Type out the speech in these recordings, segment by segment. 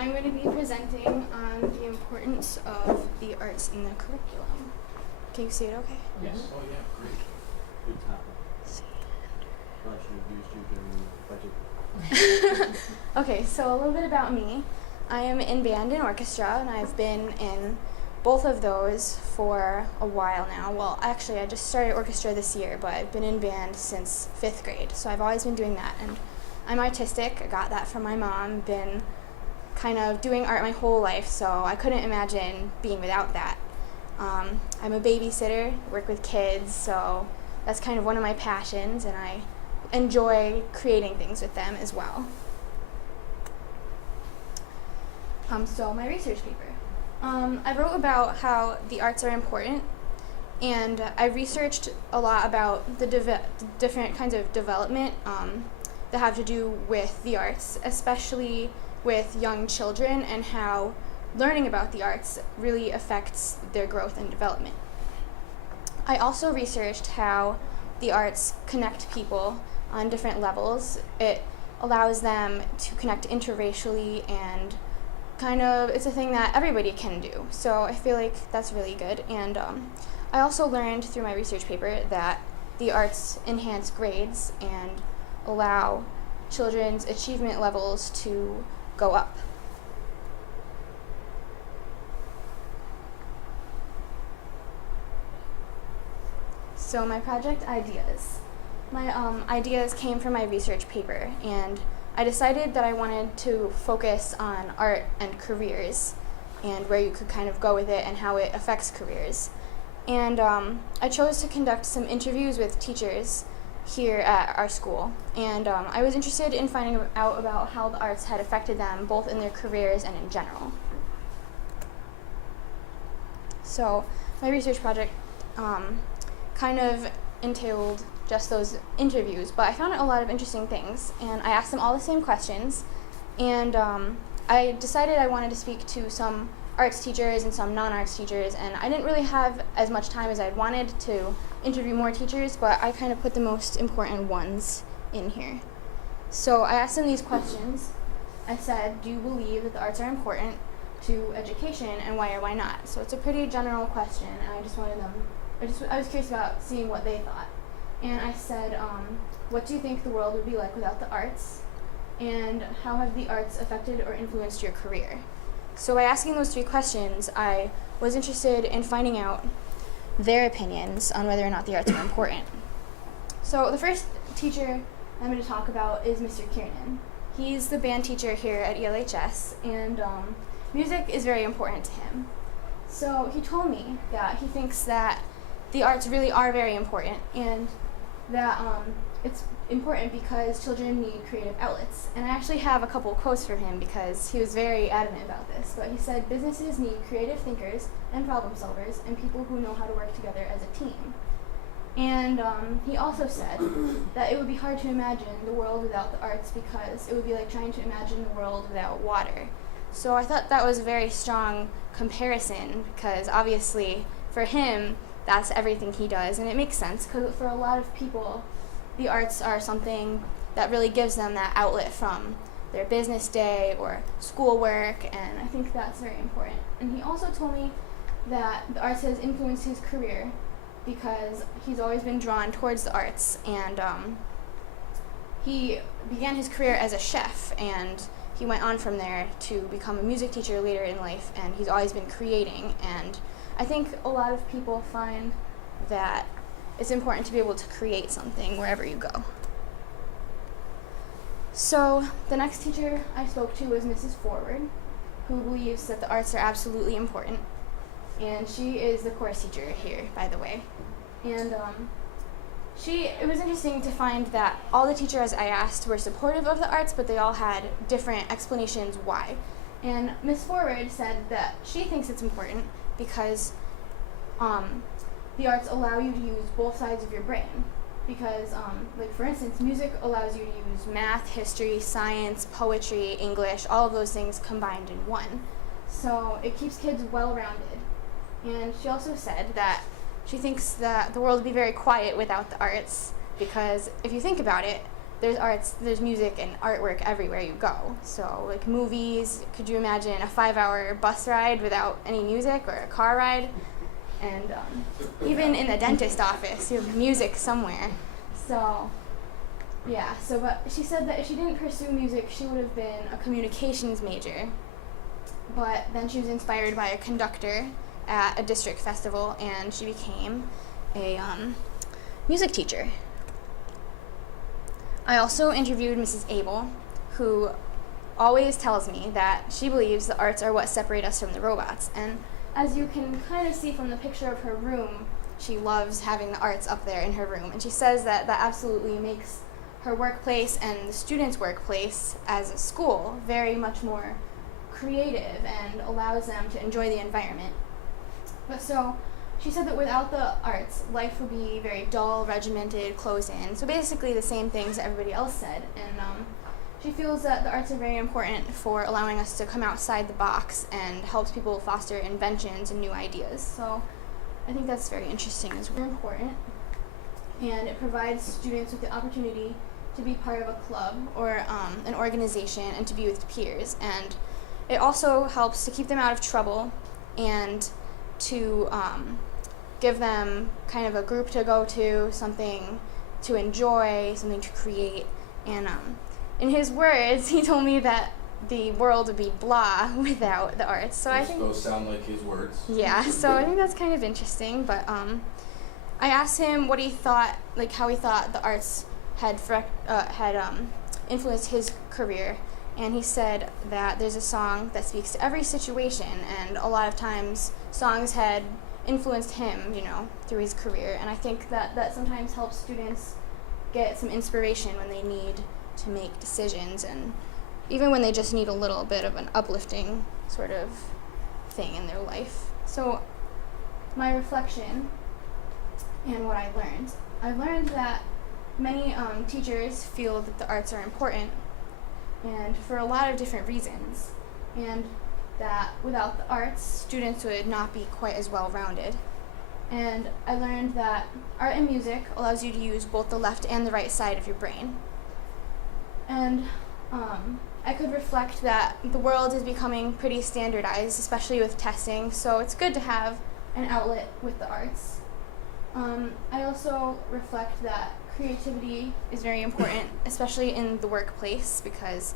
I'm going to be presenting on the importance of the arts in the curriculum. Can you see it okay? Yes. Oh, yeah, great. Good topic. Probably should have used you during the budget. Okay, so a little bit about me. I am in band and orchestra, and I've been in both of those for a while now. Well, actually, I just started orchestra this year, but I've been in band since 5th grade, so I've always been doing that. And I'm artistic. I got that from my mom. Been kind of doing art my whole life, so I couldn't imagine being without that. I'm a babysitter, work with kids, so that's kind of one of my passions, and I enjoy creating things with them as well. So my research paper. I wrote about how the arts are important, and I researched a lot about the different kinds of development that have to do with the arts, especially with young children, and how learning about the arts really affects their growth and development. I also researched how the arts connect people on different levels. It allows them to connect interracially, and it's a thing that everybody can do. So I feel like that's really good. And I also learned through my research paper that the arts enhance grades and allow children's achievement levels to go up. So my project ideas. My ideas came from my research paper, and I decided that I wanted to focus on art and careers and where you could kind of go with it and how it affects careers. And I chose to conduct some interviews with teachers here at our school, and I was interested in finding out about how the arts had affected them both in their careers and in general. So my research project kind of entailed just those interviews, but I found a lot of interesting things, and I asked them all the same questions, and I decided I wanted to speak to some arts teachers and some non-arts teachers, and I didn't really have as much time as I'd wanted to interview more teachers, but I kind of put the most important ones in here. So I asked them these questions. I said, do you believe that the arts are important to education, and why or why not? So it's a pretty general question, and I just wanted them, I was curious about seeing what they thought. And I said, what do you think the world would be like without the arts? And how have the arts affected or influenced your career? So by asking those 3 questions, I was interested in finding out their opinions on whether or not the arts were important. So the first teacher I'm going to talk about is Mr. Kiernan. He's the band teacher here at ELHS, and music is very important to him. So he told me that he thinks that the arts really are very important, and that it's important because children need creative outlets. And I actually have a couple quotes from him because he was very adamant about this. But he said, businesses need creative thinkers and problem solvers and people who know how to work together as a team. And he also said that it would be hard to imagine the world without the arts because it would be like trying to imagine the world without water. So I thought that was a very strong comparison because obviously for him, that's everything he does, and it makes sense because for a lot of people, the arts are something that really gives them that outlet from their business day or schoolwork, and I think that's very important. And he also told me that the arts has influenced his career because he's always been drawn towards the arts, and he began his career as a chef, and he went on from there to become a music teacher later in life, and he's always been creating. And I think a lot of people find that it's important to be able to create something wherever you go. So the next teacher I spoke to was Mrs. Forward, who believes that the arts are absolutely important. And she is the chorus teacher here, by the way. And it was interesting to find that all the teachers I asked were supportive of the arts, but they all had different explanations why. And Miss Forward said that she thinks it's important because the arts allow you to use both sides of your brain. Because, for instance, music allows you to use math, history, science, poetry, English, all of those things combined in one. So it keeps kids well-rounded. And she also said that she thinks that the world would be very quiet without the arts, because if you think about it, there's arts, there's music and artwork everywhere you go. So like movies, could you imagine a 5-hour bus ride without any music, or a car ride? And even in the dentist office, you have music somewhere. So yeah, but she said that if she didn't pursue music, she would have been a communications major. But then she was inspired by a conductor at a district festival, and she became a music teacher. I also interviewed Mrs. Abel, who always tells me that she believes the arts are what separate us from the robots. And as you can kind of see from the picture of her room, she loves having the arts up there in her room. And she says that that absolutely makes her workplace and the students' workplace as a school very much more creative and allows them to enjoy the environment. But so she said that without the arts, life would be very dull, regimented, closed in. So basically the same things that everybody else said. And she feels that the arts are very important for allowing us to come outside the box and helps people foster inventions and new ideas. So I think that's very interesting. It's very important. And it provides students with the opportunity to be part of a club or an organization and to be with peers. And it also helps to keep them out of trouble and to give them kind of a group to go to, something to enjoy, something to create. And in his words, he told me that the world would be blah without the arts. So I think those sound like his words. Yeah, so I think that's kind of interesting. But I asked him what he thought, like how he thought the arts had influenced his career. And he said that there's a song that speaks to every situation, and a lot of times songs had influenced him, through his career. And I think that sometimes helps students get some inspiration when they need to make decisions, and even when they just need a little bit of an uplifting sort of thing in their life. So my reflection and what I learned that many teachers feel that the arts are important, and for a lot of different reasons, and that without the arts, students would not be quite as well-rounded. And I learned that art and music allows you to use both the left and the right side of your brain. And I could reflect that the world is becoming pretty standardized, especially with testing, so it's good to have an outlet with the arts. I also reflect that creativity is very important, especially in the workplace, because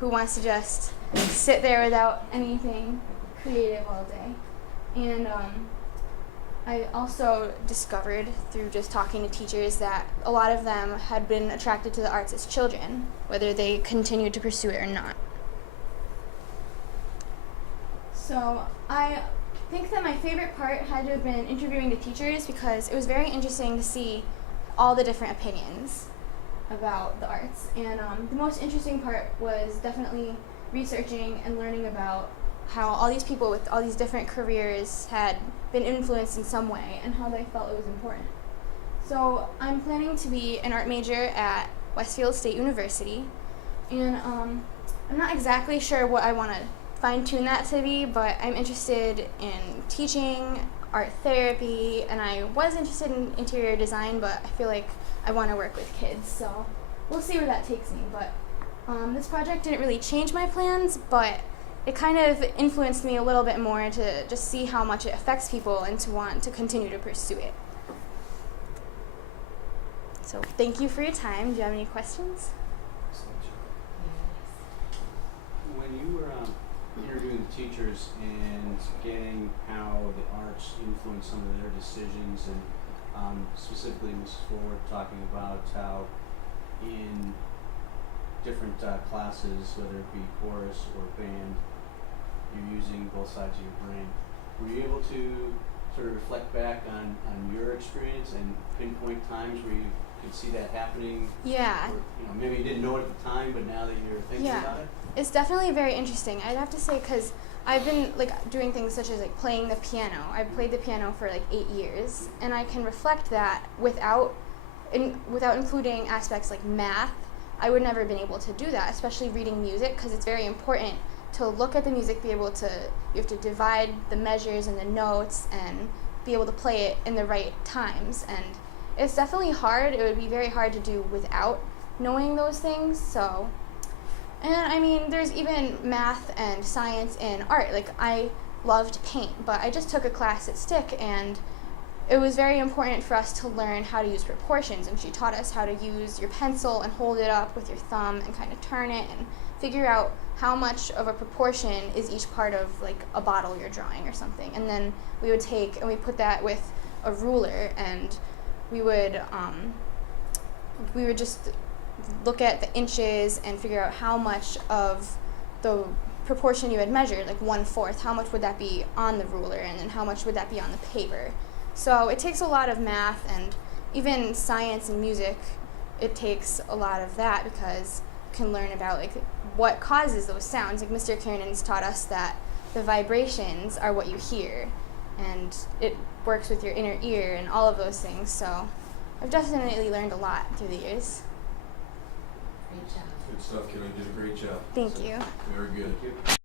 who wants to just sit there without anything creative all day? And I also discovered through just talking to teachers that a lot of them had been attracted to the arts as children, whether they continued to pursue it or not. So I think that my favorite part had to have been interviewing the teachers, because it was very interesting to see all the different opinions about the arts. And the most interesting part was definitely researching and learning about how all these people with all these different careers had been influenced in some way and how they felt it was important. So I'm planning to be an art major at Westfield State University, and I'm not exactly sure what I want to fine-tune that to be, but I'm interested in teaching, art therapy, and I was interested in interior design, but I feel like I want to work with kids, so we'll see where that takes me. But this project didn't really change my plans, but it kind of influenced me a little bit more to just see how much it affects people and to want to continue to pursue it. So thank you for your time. Do you have any questions? When you were interviewing the teachers and getting how the arts influence some of their decisions, and specifically Mrs. Ford talking about how in different classes, whether it be chorus or band, you're using both sides of your brain. Were you able to sort of reflect back on your experience and pinpoint times where you could see that happening? Yeah. Or, maybe you didn't know it at the time, but now that you're thinking about it? It's definitely very interesting. I'd have to say, because I've been doing things such as playing the piano. I've played the piano for 8 years, and I can reflect that without including aspects like math. I would never have been able to do that, especially reading music, because it's very important to look at the music, you have to divide the measures and the notes and be able to play it in the right times. And it's definitely hard. It would be very hard to do without knowing those things. So, and I mean, there's even math and science in art. Like, I loved paint, but I just took a class at Stick, and it was very important for us to learn how to use proportions, and she taught us how to use your pencil and hold it up with your thumb and kind of turn it and figure out how much of a proportion is each part of like a bottle you're drawing or something. And then we would take and we put that with a ruler, and we would just look at the inches and figure out how much of the proportion you had measured, like 1/4, how much would that be on the ruler, and then how much would that be on the paper. So it takes a lot of math, and even science and music, it takes a lot of that, because you can learn about like what causes those sounds. Like Mr. Kiernan's taught us that the vibrations are what you hear, and it works with your inner ear and all of those things. So I've definitely learned a lot through the years. Great job. Good stuff, kiddo. You did a great job. Thank you. Very good. Thank you.